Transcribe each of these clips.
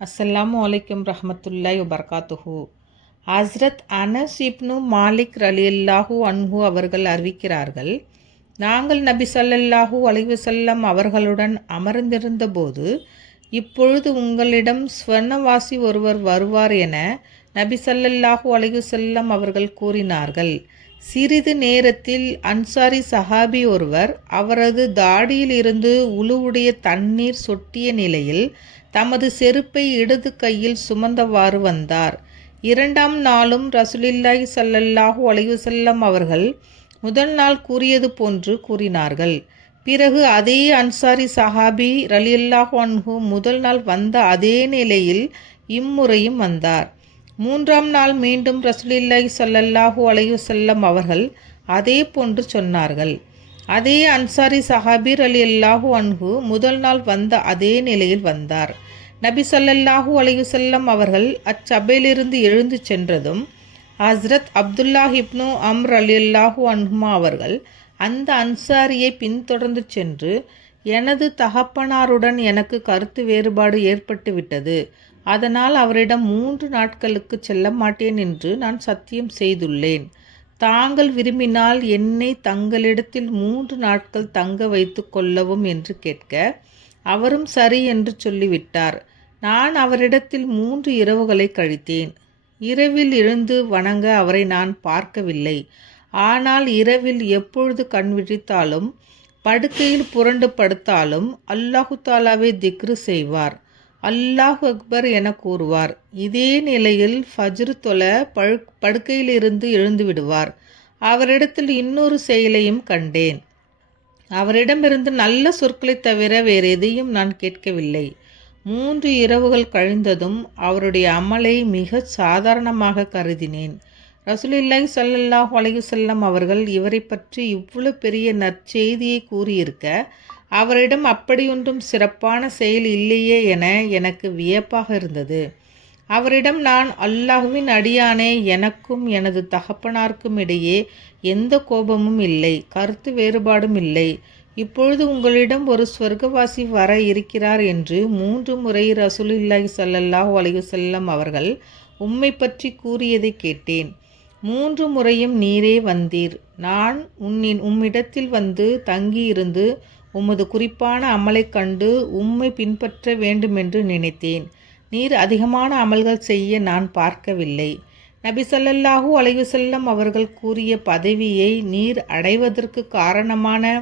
அஸ்ஸலாமு அலைக்கும் ரஹ்மத்துல்லாஹி வபரகாத்துஹு. ஹஸ்ரத் அனஸ் இப்னு மாலிக் ரலியல்லாஹு அன்ஹு அவர்கள் அறிவிக்கிறார்கள், நாங்கள் நபி ஸல்லல்லாஹு அலைஹி வஸல்லம் அவர்களுடன் அமர்ந்திருந்தபோது, இப்பொழுது உங்களிடம் ஸ்வர்ணவாசி ஒருவர் வருவார் என நபி ஸல்லல்லாஹு அலைஹி வஸல்லம் அவர்கள் கூறினார்கள். சிறிது நேரத்தில் அன்சாரி சஹாபி ஒருவர் அவரது தாடியில் இருந்து உளுவுடைய தண்ணீர் சொட்டிய நிலையில் தமது செருப்பை இடது கையில் சுமந்தவாறு வந்தார். இரண்டாம் நாளும் ரசூலுல்லாஹி ஸல்லல்லாஹு அலைஹி வஸல்லம் அவர்கள் முதல் நாள் கூறியது போன்று கூறினார்கள். பிறகு அதே அன்சாரி சஹாபி ரலியல்லாஹு அன்ஹு முதல் நாள் வந்த அதே நிலையில் இம்முறையும் வந்தார். மூன்றாம் நாள் மீண்டும் ரசூலுல்லாஹி ஸல்லல்லாஹு அலைஹி வஸல்லம் அவர்கள் அதே போன்று சொன்னார்கள். அதே அன்சாரி சஹாபி ரலியல்லாஹு அன்ஹு முதல் நாள் வந்த அதே நிலையில் வந்தார். நபி ஸல்லல்லாஹு அலைஹி வஸல்லம் அவர்கள் அச்சபையிலிருந்து எழுந்து சென்றதும் ஹஸ்ரத் அப்துல்லா இப்னு அம்ர் ரலியல்லாஹு அன்ஹுமா அவர்கள் அந்த அன்சாரியை பின்தொடர்ந்து சென்று, எனது தகப்பனாருடன் எனக்கு கருத்து வேறுபாடு ஏற்பட்டுவிட்டது, அதனால் அவரிடம் 3 நாட்களுக்கு செல்ல மாட்டேன் என்று நான் சத்தியம் செய்துள்ளேன். தாங்கள் விரும்பினால் என்னை தங்களிடத்தில் 3 நாட்கள் தங்க வைத்து கொள்ளவும் என்று கேட்க, அவரும் சரி என்று சொல்லிவிட்டார். நான் அவரிடத்தில் 3 இரவுகளை கழித்தேன். இரவில் எழுந்து வணங்க அவரை நான் பார்க்கவில்லை. ஆனால் இரவில் எப்பொழுது கண் விழித்தாலும் படுக்கையில் புரண்டு படுத்தாலும் அல்லாஹு தாலாவை திக்ரு செய்வார், அல்லாஹு அக்பர் என கூறுவார். இதே நிலையில் ஃபஜ்ர் தொழ படுக்கையிலிருந்து எழுந்து விடுவார். அவரிடத்தில் இன்னொரு செயலையும் கண்டேன். அவரிடமிருந்து நல்ல சொற்களை தவிர வேறு எதையும் நான் கேட்கவில்லை. 3 இரவுகள் கழிந்ததும் அவருடைய அமலை மிக சாதாரணமாக கருதினேன். ரசூலுல்லாஹி ஸல்லல்லாஹு அலைஹி வஸல்லம் அவர்கள் இவரை பற்றி இவ்வளவு பெரிய நற்செய்தியை கூறியிருக்க, அவரிடம் அப்படியொன்றும் சிறப்பான செயல் இல்லையே என எனக்கு வியப்பாக இருந்தது. அவரிடம் நான், அல்லாஹ்வின் அடியானே, எனக்கும் எனது தகப்பனாருக்கும் இடையே எந்த கோபமும் இல்லை, கருத்து வேறுபாடும் இல்லை. இப்பொழுது உங்களிடம் ஒரு ஸ்வர்க்கவாசி வர இருக்கிறார் என்று 3 முறை ரசூலுல்லாஹி ஸல்லல்லாஹு அலைஹி வஸல்லம் அவர்கள் உம்மை பற்றி கூறியதை கேட்டேன். 3 முறையும் நீரே வந்தீர். நான் உம்மிடத்தில் வந்து தங்கியிருந்து உமது குறிப்பான அமலை கண்டு உம்மை பின்பற்ற வேண்டுமென்று நினைத்தேன். நீர் அதிகமான அமல்கள் செய்ய நான் பார்க்கவில்லை. நபி ஸல்லல்லாஹு அலைஹி வஸல்லம் அவர்கள் கூறிய பதவியை நீர் அடைவதற்கு காரணமான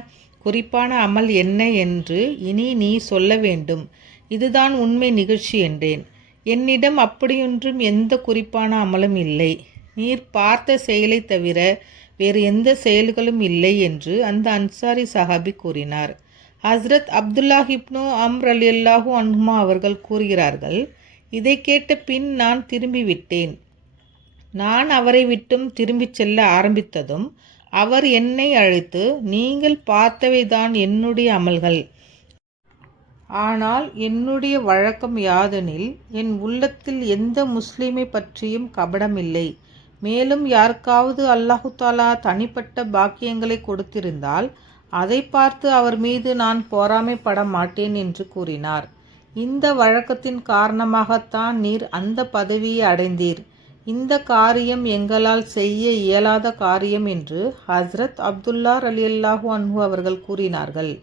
குறிப்பான அமல் என்ன என்று இனி நீ சொல்ல வேண்டும். இதுதான் உண்மை நிகழ்ச்சி என்றேன். என்னிடம் அப்படியொன்றும் எந்த குறிப்பான அமலும் இல்லை. நீர் பார்த்த செயலை தவிர வேறு எந்த செயல்களும் இல்லை என்று அந்த அன்சாரி சஹாபி கூறினார். ஹஸ்ரத் அப்துல்லா இப்னு அம்ர் ரலியல்லாஹு அன்ஹுமா அவர்கள் கூறுகிறார்கள், இதை கேட்ட பின் நான் திரும்பிவிட்டேன். நான் அவரை விட்டும் திரும்பிச் செல்ல ஆரம்பித்ததும் அவர் என்னை அழைத்து, நீங்கள் பார்த்தவைதான் என்னுடைய அமல்கள். ஆனால் என்னுடைய வழக்கம் யாதெனில், என் உள்ளத்தில் எந்த முஸ்லிமை பற்றியும் கபடமில்லை. மேலும் யாருக்காவது அல்லாஹு தாலா தனிப்பட்ட பாக்கியங்களை கொடுத்திருந்தால் அதை பார்த்து அவர் மீது நான் பொறாமைப்பட மாட்டேன் என்று கூறினார். இந்த வழக்கத்தின் காரணமாகத்தான் நீர் அந்த பதவியை அடைந்தீர். இந்த காரியம் எங்களால் செய்ய இயலாத காரியம் என்று ஹஸ்ரத் அப்துல்லா ரலியல்லாஹு அன்ஹு அவர்கள் கூறினார்கள்.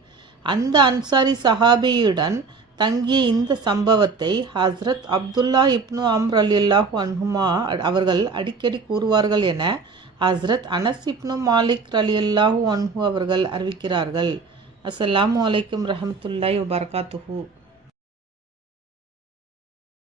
அந்த அன்சாரி சஹாபியுடன் தங்கிய இந்த சம்பவத்தை ஹஸ்ரத் அப்துல்லா இப்னு அம்ர் ரலியல்லாஹு அன்ஹுமா அவர்கள் அடிக்கடி கூறுவார்கள் என ஹஸ்ரத் அனஸ் இப்னு மாலிக் ரலியல்லாஹு அன்ஹு அவர்கள் அறிவிக்கிறார்கள். அஸ்ஸலாமு அலைக்கும் ரஹ்மத்துல்லாஹி வபரகாத்துஹு.